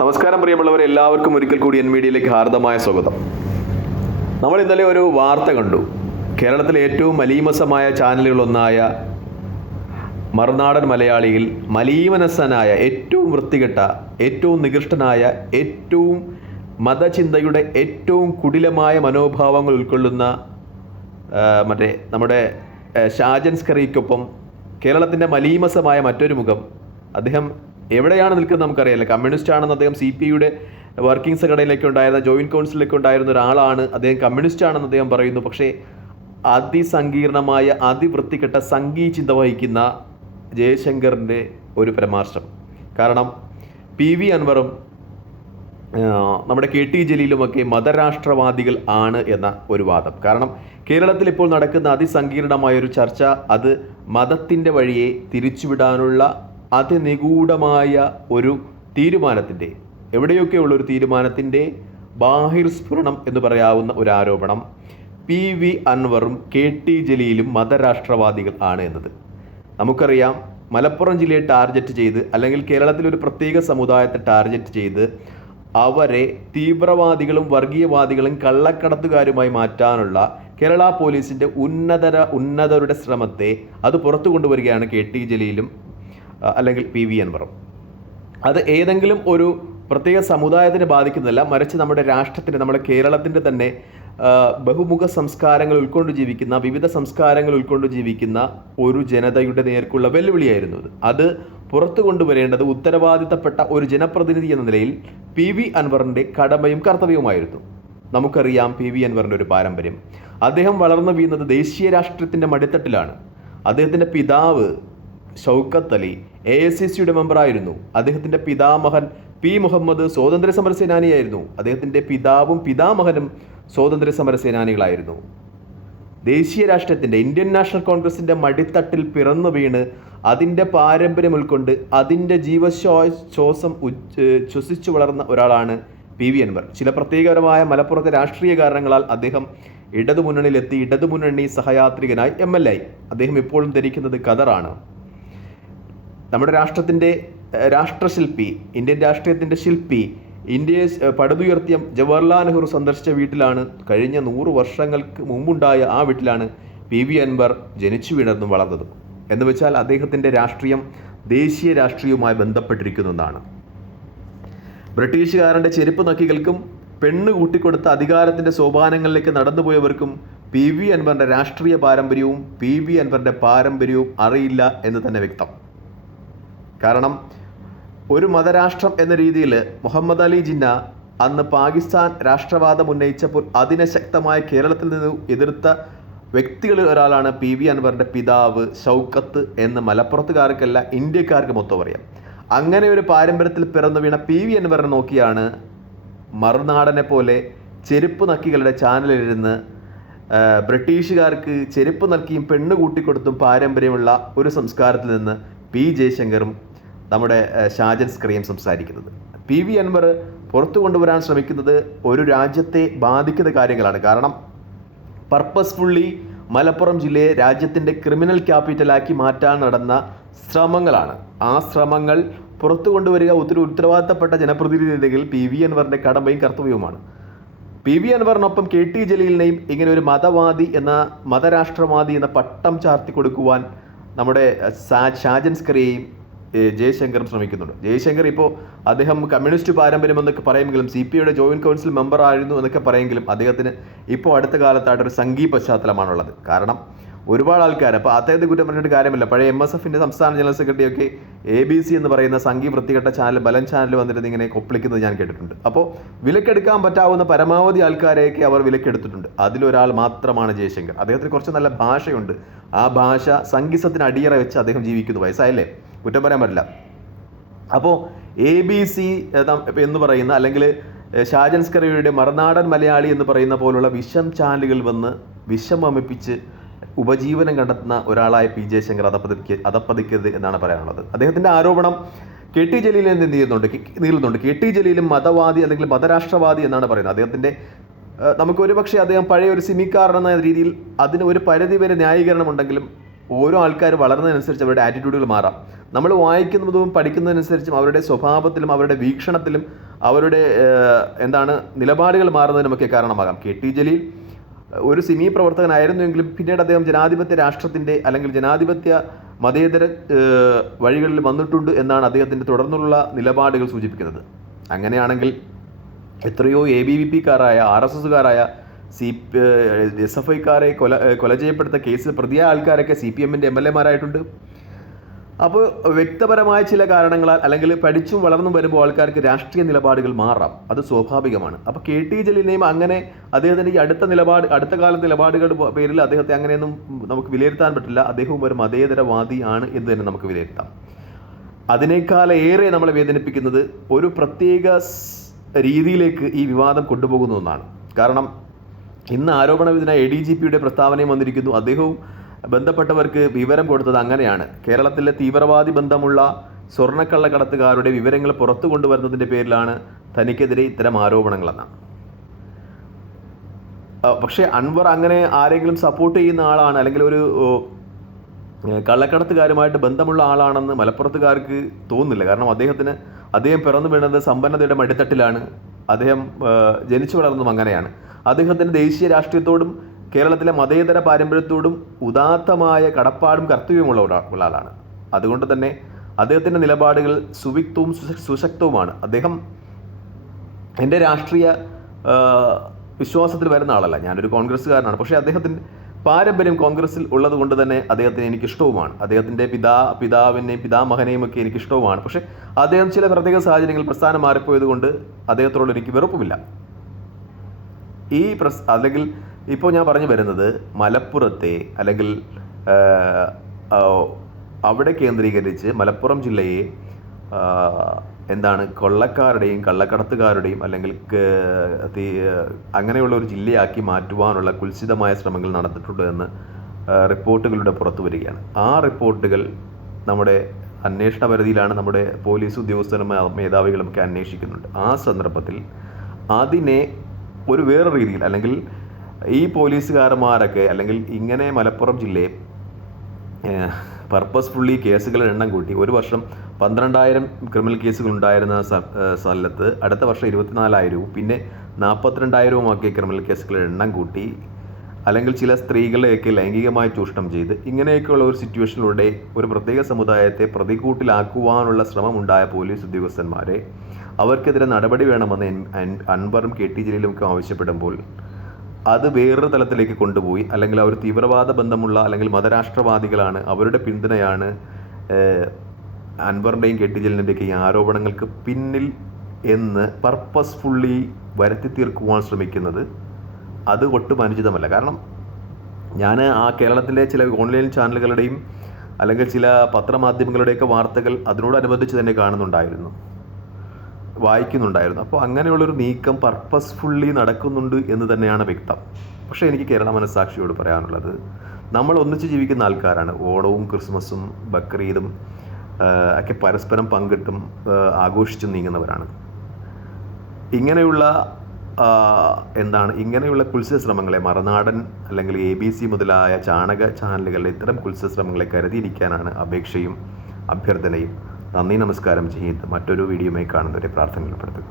നമസ്കാരം പ്രിയമുള്ളവരെ എല്ലാവർക്കും ഒരിക്കൽ കൂടി എൻ മീഡിയയിലേക്ക് ഹാർദമായ സ്വാഗതം. നമ്മൾ ഇന്നലെ ഒരു വാർത്ത കണ്ടു. കേരളത്തിലെ ഏറ്റവും മലീമസമായ ചാനലുകളൊന്നായ മറുനാടൻ മലയാളിയിൽ മലീമനസനായ ഏറ്റവും വൃത്തികെട്ട ഏറ്റവും നികൃഷ്ടനായ ഏറ്റവും മതചിന്തയുടെ ഏറ്റവും കുടിലമായ മനോഭാവങ്ങൾ ഉൾക്കൊള്ളുന്ന മറ്റേ നമ്മുടെ ഷാജൻസ് ഷാജൻ സ്കറിക്കൊപ്പം കേരളത്തിന്റെ മലീമസമായ മറ്റൊരു മുഖം അദ്ദേഹം എവിടെയാണ് നിൽക്കുന്നത് നമുക്കറിയാമല്ലോ കമ്മ്യൂണിസ്റ്റ് ആണെന്ന് അദ്ദേഹം സി പി യുടെ വർക്കിംഗ് സെക്രട്ടറിയിലേക്ക് ഉണ്ടായിരുന്ന ജോയിന്റ് കൗൺസിലേക്ക് ഉണ്ടായിരുന്ന ഒരാളാണ് അദ്ദേഹം കമ്മ്യൂണിസ്റ്റ് ആണെന്ന് അദ്ദേഹം പറയുന്നു. പക്ഷേ അതിസങ്കീർണമായ അതിവൃത്തികെട്ട സംഘീ ചിന്ത വഹിക്കുന്ന ജയശങ്കറിന്റെ ഒരു പരാമർശം. കാരണം പി വി അൻവറും നമ്മുടെ കെ ടി ജലീലുമൊക്കെ മതരാഷ്ട്രവാദികൾ ആണ് എന്ന ഒരു വാദം. കാരണം കേരളത്തിൽ ഇപ്പോൾ നടക്കുന്ന അതിസങ്കീർണമായ ഒരു ചർച്ച അത് മതത്തിന്റെ വഴിയെ തിരിച്ചുവിടാനുള്ള അതിനിഗൂഢമായ ഒരു തീരുമാനത്തിന്റെ എവിടെയൊക്കെയുള്ള ഒരു തീരുമാനത്തിന്റെ ബാഹിർസ്ഫുരണം എന്ന് പറയാവുന്ന ഒരു ആരോപണം പി വി അൻവറും കെ ടി ജലീലും മതരാഷ്ട്രവാദികൾ ആണ് എന്നത്. നമുക്കറിയാം മലപ്പുറം ജില്ലയെ ടാർഗറ്റ് ചെയ്ത് അല്ലെങ്കിൽ കേരളത്തിലെ ഒരു പ്രത്യേക സമുദായത്തെ ടാർഗറ്റ് ചെയ്ത് അവരെ തീവ്രവാദികളും വർഗീയവാദികളും കള്ളക്കടത്തുകാരുമായി മാറ്റാനുള്ള കേരള പോലീസിന്റെ ഉന്നതര ഉന്നതരുടെ ശ്രമത്തെ അത് പുറത്തു കൊണ്ടുവരികയാണ് കെ ടി ജലീലും അല്ലെങ്കിൽ പി വി അൻവറും അത് ഏതെങ്കിലും ഒരു പ്രത്യേക സമുദായത്തിനെ ബാധിക്കുന്നില്ല മറിച്ച് നമ്മുടെ രാഷ്ട്രത്തിന്റെ നമ്മുടെ കേരളത്തിന്റെ തന്നെ ബഹുമുഖ സംസ്കാരങ്ങൾ ഉൾക്കൊണ്ട് ജീവിക്കുന്ന വിവിധ സംസ്കാരങ്ങൾ ഉൾക്കൊണ്ട് ജീവിക്കുന്ന ഒരു ജനതയുടെ നേർക്കുള്ള വെല്ലുവിളിയായിരുന്നു അത് അത് പുറത്തു കൊണ്ടുവരേണ്ടത് ഉത്തരവാദിത്തപ്പെട്ട ഒരു ജനപ്രതിനിധി എന്ന നിലയിൽ പി വി അൻവറിന്റെ കടമയും കർത്തവ്യവുമായിരുന്നു. നമുക്കറിയാം പി വി അൻവറിന്റെ ഒരു പാരമ്പര്യം. അദ്ദേഹം വളർന്നു വീഴുന്നത് ദേശീയ രാഷ്ട്രീയത്തിന്റെ മടിത്തട്ടിലാണ്. അദ്ദേഹത്തിന്റെ പിതാവ് Shoukath Ali A S C സിയുടെ മെമ്പറായിരുന്നു. അദ്ദേഹത്തിന്റെ പിതാമഹൻ പി മുഹമ്മദ് സ്വാതന്ത്ര്യ സമര സേനാനിയായിരുന്നു അദ്ദേഹത്തിന്റെ പിതാവും പിതാമഹനും സ്വാതന്ത്ര്യ സമര സേനാനികളായിരുന്നു ദേശീയ രാഷ്ട്രത്തിന്റെ ഇന്ത്യൻ നാഷണൽ കോൺഗ്രസിന്റെ മടിത്തട്ടിൽ പിറന്നു വീണ് അതിന്റെ പാരമ്പര്യം ഉൾക്കൊണ്ട് അതിന്റെ ജീവശ്വാ ശ്വാസം ശ്വസിച്ചു വളർന്ന ഒരാളാണ് പി വി അൻവർ. ചില പ്രത്യേകപരമായ മലപ്പുറത്തെ രാഷ്ട്രീയ കാരണങ്ങളാൽ അദ്ദേഹം ഇടതുമുന്നണിയിലെത്തി ഇടതുമുന്നണി സഹയാത്രികനായി എം എൽ ആയി. അദ്ദേഹം ഇപ്പോഴും ധരിക്കുന്നത് ഖദറാണ്. നമ്മുടെ രാഷ്ട്രത്തിന്റെ രാഷ്ട്രശില്പി ഇന്ത്യൻ രാഷ്ട്രീയത്തിന്റെ ശില്പി ഇന്ത്യയെ പടുതുയർത്തിയ ജവഹർലാൽ നെഹ്റു സന്ദർശിച്ച വീട്ടിലാണ് കഴിഞ്ഞ നൂറ് വർഷങ്ങൾക്ക് മുമ്പുണ്ടായ ആ വീട്ടിലാണ് പി വി അൻവർ ജനിച്ചു വീണതും വളർന്നത്. എന്ന് വെച്ചാൽ അദ്ദേഹത്തിന്റെ രാഷ്ട്രീയം ദേശീയ രാഷ്ട്രീയവുമായി ബന്ധപ്പെട്ടിരിക്കുന്നതാണ്. ബ്രിട്ടീഷുകാരന്റെ ചെരുപ്പ് നക്കികൾക്കും പെണ്ണ് കൂട്ടിക്കൊടുത്ത അധികാരത്തിന്റെ സോപാനങ്ങളിലേക്ക് നടന്നുപോയവർക്കും പി വി അൻവറിന്റെ രാഷ്ട്രീയ പാരമ്പര്യവും പി വി അൻവറിന്റെ പാരമ്പര്യവും അറിയില്ല എന്ന് തന്നെ വ്യക്തം. കാരണം ഒരു മതരാഷ്ട്രം എന്ന രീതിയിൽ മുഹമ്മദ് അലി ജിന്ന അന്ന് പാകിസ്ഥാൻ രാഷ്ട്രവാദം ഉന്നയിച്ചപ്പോൾ അതിനെ ശക്തമായ കേരളത്തിൽ നിന്ന് എതിർത്ത വ്യക്തികളിൽ ഒരാളാണ് പി വി അൻവറിന്റെ പിതാവ് ഷൗക്കത്ത് എന്ന് മലപ്പുറത്തുകാർക്കല്ല ഇന്ത്യക്കാർക്ക് മൊത്തം അറിയാം. അങ്ങനെ ഒരു പാരമ്പര്യത്തിൽ പിറന്നു വീണ പി വി അൻവറിനെ നോക്കിയാണ് മറുനാടനെ പോലെ ചെരുപ്പ് നക്കികളുടെ ചാനലിലിരുന്ന് ബ്രിട്ടീഷുകാർക്ക് ചെരുപ്പ് നൽകിയും പെണ്ണ് കൂട്ടിക്കൊടുത്തും പാരമ്പര്യമുള്ള ഒരു സംസ്കാരത്തിൽ നിന്ന് പി ജയശങ്കറും നമ്മുടെ ഷാജൻ സ്ക്രീം സംസാരിക്കുന്നത്. പി വി അൻവർ പുറത്തു കൊണ്ടുവരാൻ ശ്രമിക്കുന്നത് ഒരു രാജ്യത്തെ ബാധിക്കുന്ന കാര്യങ്ങളാണ്. കാരണം പർപ്പസ്ഫുള്ളി മലപ്പുറം ജില്ലയെ രാജ്യത്തിന്റെ ക്രിമിനൽ ക്യാപിറ്റലാക്കി മാറ്റാൻ നടന്ന ശ്രമങ്ങളാണ്. ആ ശ്രമങ്ങൾ പുറത്തു കൊണ്ടുവരിക ഒത്തിരി ഉത്തരവാദിത്തപ്പെട്ട ജനപ്രതിനിധികൾ പി വി അൻവറിന്റെ കടമയും കർത്തവ്യവുമാണ്. പി വി അൻവറിനൊപ്പം കെ ടി ജലീലിനെയും ഇങ്ങനെ ഒരു മതവാദി എന്ന മതരാഷ്ട്രവാദി എന്ന പട്ടം ചാർത്തി കൊടുക്കുവാൻ നമ്മുടെ ഷാജൻ സ്കറിയെയും ജയശങ്കറും ശ്രമിക്കുന്നുണ്ട്. ജയശങ്കർ ഇപ്പോൾ അദ്ദേഹം കമ്മ്യൂണിസ്റ്റ് പാരമ്പര്യം എന്നൊക്കെ പറയുമെങ്കിലും സി പി ഐയുടെ ജോയിന്റ് കൗൺസിൽ മെമ്പർ ആയിരുന്നു എന്നൊക്കെ പറയുമെങ്കിലും അദ്ദേഹത്തിന് ഇപ്പോൾ അടുത്ത കാലത്തായിട്ട് ഒരു സംഘീ പശ്ചാത്തലമാണുള്ളത്. കാരണം ഒരുപാട് ആൾക്കാർ അപ്പോൾ അദ്ദേഹത്തെ കുറ്റം പറഞ്ഞിട്ട് കാര്യമില്ല. പഴയ എം എസ് എഫിന്റെ സംസ്ഥാന ജനറൽ സെക്രട്ടറിയൊക്കെ എ ബി സി എന്ന് പറയുന്ന സംഘീ വൃത്തികെട്ട ചാനൽ ബലം ചാനൽ വന്നിരുന്ന് ഇങ്ങനെ കൊപ്പിളിക്കുന്നത് ഞാൻ കേട്ടിട്ടുണ്ട്. അപ്പോൾ വിലക്കെടുക്കാൻ പറ്റാവുന്ന പരമാവധി ആൾക്കാരെയൊക്കെ അവർ വിലക്കെടുത്തിട്ടുണ്ട്. അതിലൊരാൾ മാത്രമാണ് ജയശങ്കർ. അദ്ദേഹത്തിന് കുറച്ച് നല്ല ഭാഷയുണ്ട്. ആ ഭാഷ സംഗീതത്തിന് അടിയറ വെച്ച് അദ്ദേഹം ജീവിക്കുന്നു വയസ്സായല്ലേ? കുറ്റം പറയാൻ പറ്റില്ല. അപ്പോൾ എ ബി സി എന്ന് പറയുന്ന അല്ലെങ്കിൽ ഷാജൻ സ്കറിയുടെ മറുനാടൻ മലയാളി എന്ന് പറയുന്ന പോലുള്ള വിഷം ചാനലുകൾ വന്ന് വിഷം അമിപ്പിച്ച് ഉപജീവനം കണ്ടെത്തുന്ന ഒരാളായ പി ജയശങ്കർ അതപ്പതിക്ക് അതപ്പതിക്കരുത് എന്നാണ് പറയാനുള്ളത്. അദ്ദേഹത്തിന്റെ ആരോപണം കെ. ടി. ജലീൽ എന്ത് ചെയ്യുന്നുണ്ട്? നീളുന്നുണ്ട്. കെ. ടി. ജലീലും മതവാദി അല്ലെങ്കിൽ മതരാഷ്ട്രവാദി എന്നാണ് പറയുന്നത്. അദ്ദേഹത്തിന്റെ നമുക്ക് ഒരു പക്ഷേ അദ്ദേഹം പഴയ ഒരു സിമിക്കാരൻ എന്ന രീതിയിൽ അതിന് ഒരു പരിധി വരെ ന്യായീകരണം ഉണ്ടെങ്കിലും ഓരോ ആൾക്കാർ വളർന്നതിനനുസരിച്ച് അവരുടെ ആറ്റിറ്റ്യൂഡുകൾ മാറാം. നമ്മൾ വായിക്കുന്നതും പഠിക്കുന്നതനുസരിച്ചും അവരുടെ സ്വഭാവത്തിലും അവരുടെ വീക്ഷണത്തിലും അവരുടെ എന്താണ് നിലപാടുകൾ മാറുന്നതിനുമൊക്കെ കാരണമാകാം. കെ ടി ജലീൽ ഒരു സിമി പ്രവർത്തകനായിരുന്നുവെങ്കിലും പിന്നീട് അദ്ദേഹം ജനാധിപത്യ രാഷ്ട്രത്തിന്റെ അല്ലെങ്കിൽ ജനാധിപത്യ മതേതര വഴികളിൽ വന്നിട്ടുണ്ട് എന്നാണ് അദ്ദേഹത്തിന്റെ തുടർന്നുള്ള നിലപാടുകൾ സൂചിപ്പിക്കുന്നത്. അങ്ങനെയാണെങ്കിൽ എത്രയോ എ ബി വി പിക്കാരായ ആർ എസ് എസ്സുകാരായ സി എസ് എഫ് ഐക്കാരെ കൊല കൊല ചെയ്യപ്പെടുത്ത കേസിൽ പ്രതിയായ ആൾക്കാരൊക്കെ സി പി എമ്മിന്റെ എം എൽ എമാരായിട്ടുണ്ട് അപ്പോൾ വ്യക്തപരമായ ചില കാരണങ്ങളാൽ അല്ലെങ്കിൽ പഠിച്ചും വളർന്നും വരുമ്പോൾ ആൾക്കാർക്ക് രാഷ്ട്രീയ നിലപാടുകൾ മാറാം. അത് സ്വാഭാവികമാണ്. അപ്പോൾ കെ ടി ജലീലിനെയും അങ്ങനെ അദ്ദേഹത്തിന്റെ ഈ അടുത്ത നിലപാട് അടുത്ത കാല നിലപാടുകളുടെ പേരിൽ അദ്ദേഹത്തെ അങ്ങനെയൊന്നും നമുക്ക് വിലയിരുത്താൻ പറ്റില്ല. അദ്ദേഹവും ഒരു മതേതരവാദിയാണ് എന്ന് തന്നെ നമുക്ക് വിലയിരുത്താം. അതിനേക്കാൾ ഏറെ നമ്മളെ വേദനിപ്പിക്കുന്നത് ഒരു പ്രത്യേക രീതിയിലേക്ക് ഈ വിവാദം കൊണ്ടുപോകുന്ന ഒന്നാണ്. കാരണം ഇന്ന് ആരോപണ വിധന എ ഡി ജി പിയുടെ പ്രസ്താവനയും വന്നിരിക്കുന്നു. അദ്ദേഹവും ബന്ധപ്പെട്ടവർക്ക് വിവരം കൊടുത്തത് അങ്ങനെയാണ്. കേരളത്തിലെ തീവ്രവാദി ബന്ധമുള്ള സ്വർണക്കള്ളക്കടത്തുകാരുടെ വിവരങ്ങൾ പുറത്തു കൊണ്ടുവരുന്നതിന്റെ പേരിലാണ് തനിക്കെതിരെ ഇത്തരം ആരോപണങ്ങളെന്നാണ് ആ, പക്ഷേ അൻവർ അങ്ങനെ ആരെങ്കിലും സപ്പോർട്ട് ചെയ്യുന്ന ആളാണ് അല്ലെങ്കിൽ ഒരു കള്ളക്കടത്തുകാരുമായിട്ട് ബന്ധമുള്ള ആളാണെന്ന് മലപ്പുറത്തുകാർക്ക് തോന്നുന്നില്ല. കാരണം അദ്ദേഹത്തിന് അദ്ദേഹം പിറന്നു വീണത് സമ്പന്നതയുടെ മടിത്തട്ടിലാണ്. അദ്ദേഹം ജനിച്ചു വളർന്നതും അങ്ങനെയാണ്. അദ്ദേഹത്തിന്റെ ദേശീയ രാഷ്ട്രീയത്തോടും കേരളത്തിലെ മതേതര പാരമ്പര്യത്തോടും ഉദാത്തമായ കടപ്പാടും കർത്തവ്യമുള്ള ഉള്ള ആളാണ് അതുകൊണ്ട് തന്നെ അദ്ദേഹത്തിന്റെ നിലപാടുകൾ സുവിക്തവും സുശക്തവുമാണ്. അദ്ദേഹം എന്റെ രാഷ്ട്രീയ വിശ്വാസത്തിൽ വരുന്ന ആളല്ല. ഞാനൊരു കോൺഗ്രസ്സുകാരനാണ്. പക്ഷേ അദ്ദേഹത്തിന്റെ പാരമ്പര്യം കോൺഗ്രസ്സിൽ ഉള്ളത് കൊണ്ട് തന്നെ അദ്ദേഹത്തിന് എനിക്കിഷ്ടവുമാണ്. അദ്ദേഹത്തിന്റെ പിതാ പിതാവിനെയും പിതാമഹനെയും ഒക്കെ എനിക്കിഷ്ടവുമാണ്. പക്ഷേ അദ്ദേഹം ചില പ്രത്യേക സാഹചര്യങ്ങളിൽ പ്രസ്ഥാനം മാറിപ്പോയത് കൊണ്ട് അദ്ദേഹത്തോട് എനിക്ക് വെറുപ്പുമില്ല. ഈ പ്രസ് അല്ലെങ്കിൽ ഇപ്പോൾ ഞാൻ പറഞ്ഞു വരുന്നത് മലപ്പുറത്തെ അല്ലെങ്കിൽ അവിടെ കേന്ദ്രീകരിച്ച് മലപ്പുറം ജില്ലയെ എന്താണ് കൊള്ളക്കാരുടെയും കള്ളക്കടത്തുകാരുടെയും അല്ലെങ്കിൽ അങ്ങനെയുള്ള ഒരു ജില്ലയാക്കി മാറ്റുവാനുള്ള കുൽസിതമായ ശ്രമങ്ങൾ നടന്നിട്ടുണ്ട് എന്ന് റിപ്പോർട്ടുകളുടെ പുറത്തു വരികയാണ്. ആ റിപ്പോർട്ടുകൾ നമ്മുടെ അന്വേഷണ പരിധിയിലാണ് നമ്മുടെ പോലീസ് ഉദ്യോഗസ്ഥരും മേധാവികളുമൊക്കെ അന്വേഷിക്കുന്നുണ്ട്. ആ സന്ദർഭത്തിൽ അതിനെ ഒരു വേറെ രീതിയിൽ അല്ലെങ്കിൽ ഈ പോലീസുകാരന്മാരൊക്കെ അല്ലെങ്കിൽ ഇങ്ങനെ മലപ്പുറം ജില്ലയെ പർപ്പസ്ഫുള്ളി കേസുകളുടെ എണ്ണം കൂട്ടി. ഒരു വർഷം പന്ത്രണ്ടായിരം ക്രിമിനൽ കേസുകൾ ഉണ്ടായിരുന്ന സ്ഥലത്ത് അടുത്ത വർഷം ഇരുപത്തിനാലായിരവും പിന്നെ നാൽപ്പത്തിരണ്ടായിരവുമാക്കിയ ക്രിമിനൽ കേസുകളുടെ എണ്ണം കൂട്ടി. അല്ലെങ്കിൽ ചില സ്ത്രീകളെയൊക്കെ ലൈംഗികമായി ചൂഷണം ചെയ്ത് ഇങ്ങനെയൊക്കെയുള്ള ഒരു സിറ്റുവേഷനിലൂടെ ഒരു പ്രത്യേക സമുദായത്തെ പ്രതികൂട്ടിലാക്കുവാനുള്ള ശ്രമം ഉണ്ടായ പോലീസ് ഉദ്യോഗസ്ഥന്മാരെ അവർക്കെതിരെ നടപടി വേണമെന്ന് അൻവറും കെ ടി ജലീലും ആവശ്യപ്പെടുമ്പോൾ അത് വേറൊരു തലത്തിലേക്ക് കൊണ്ടുപോയി. അല്ലെങ്കിൽ അവർ തീവ്രവാദ ബന്ധമുള്ള അല്ലെങ്കിൽ മതരാഷ്ട്രവാദികളാണ് അവരുടെ പിന്തുണയാണ് അൻവറിന്റെയും കെട്ടിജലിന്റെയൊക്കെ ആരോപണങ്ങൾക്ക് പിന്നിൽ എന്ന് പർപ്പസ്ഫുള്ളി വരുത്തി തീർക്കുവാൻ ശ്രമിക്കുന്നത് അത് ഒട്ടും അനുചിതമല്ല. കാരണം ഞാൻ ആ കേരളത്തിലെ ചില ഓൺലൈൻ ചാനലുകളുടെയും അല്ലെങ്കിൽ ചില പത്രമാധ്യമങ്ങളുടെയൊക്കെ വാർത്തകൾ അതിനോടനുബന്ധിച്ച് തന്നെ കാണുന്നുണ്ടായിരുന്നു. വായിക്കുന്നുണ്ടായിരുന്നു. അപ്പോൾ അങ്ങനെയുള്ളൊരു നീക്കം പർപ്പസ്ഫുള്ളി നടക്കുന്നുണ്ട് എന്ന് തന്നെയാണ് വ്യക്തം. പക്ഷേ എനിക്ക് കേരള മനസ്സാക്ഷിയോട് പറയാനുള്ളത് നമ്മൾ ഒന്നിച്ച് ജീവിക്കുന്ന ആൾക്കാരാണ്. ഓണവും ക്രിസ്മസും ബക്രീദും ഒക്കെ പരസ്പരം പങ്കിട്ടും ആഘോഷിച്ചും നീങ്ങുന്നവരാണ്. ഇങ്ങനെയുള്ള എന്താണ് ഇങ്ങനെയുള്ള കുൽസ്യ ശ്രമങ്ങളെ മറുനാടൻ അല്ലെങ്കിൽ എ ബി സി മുതലായ ചാണക ചാനലുകളിലെ ഇത്തരം കുൽസ്യ ശ്രമങ്ങളെ കരുതിയിരിക്കാനാണ് അപേക്ഷയും അഭ്യർത്ഥനയും. നന്ദി നമസ്കാരം. ചെയ്യുന്നത് മറ്റൊരു വീഡിയോയുമായി കാണുന്നവരെ പ്രാർത്ഥനയിൽപ്പെടുത്തുക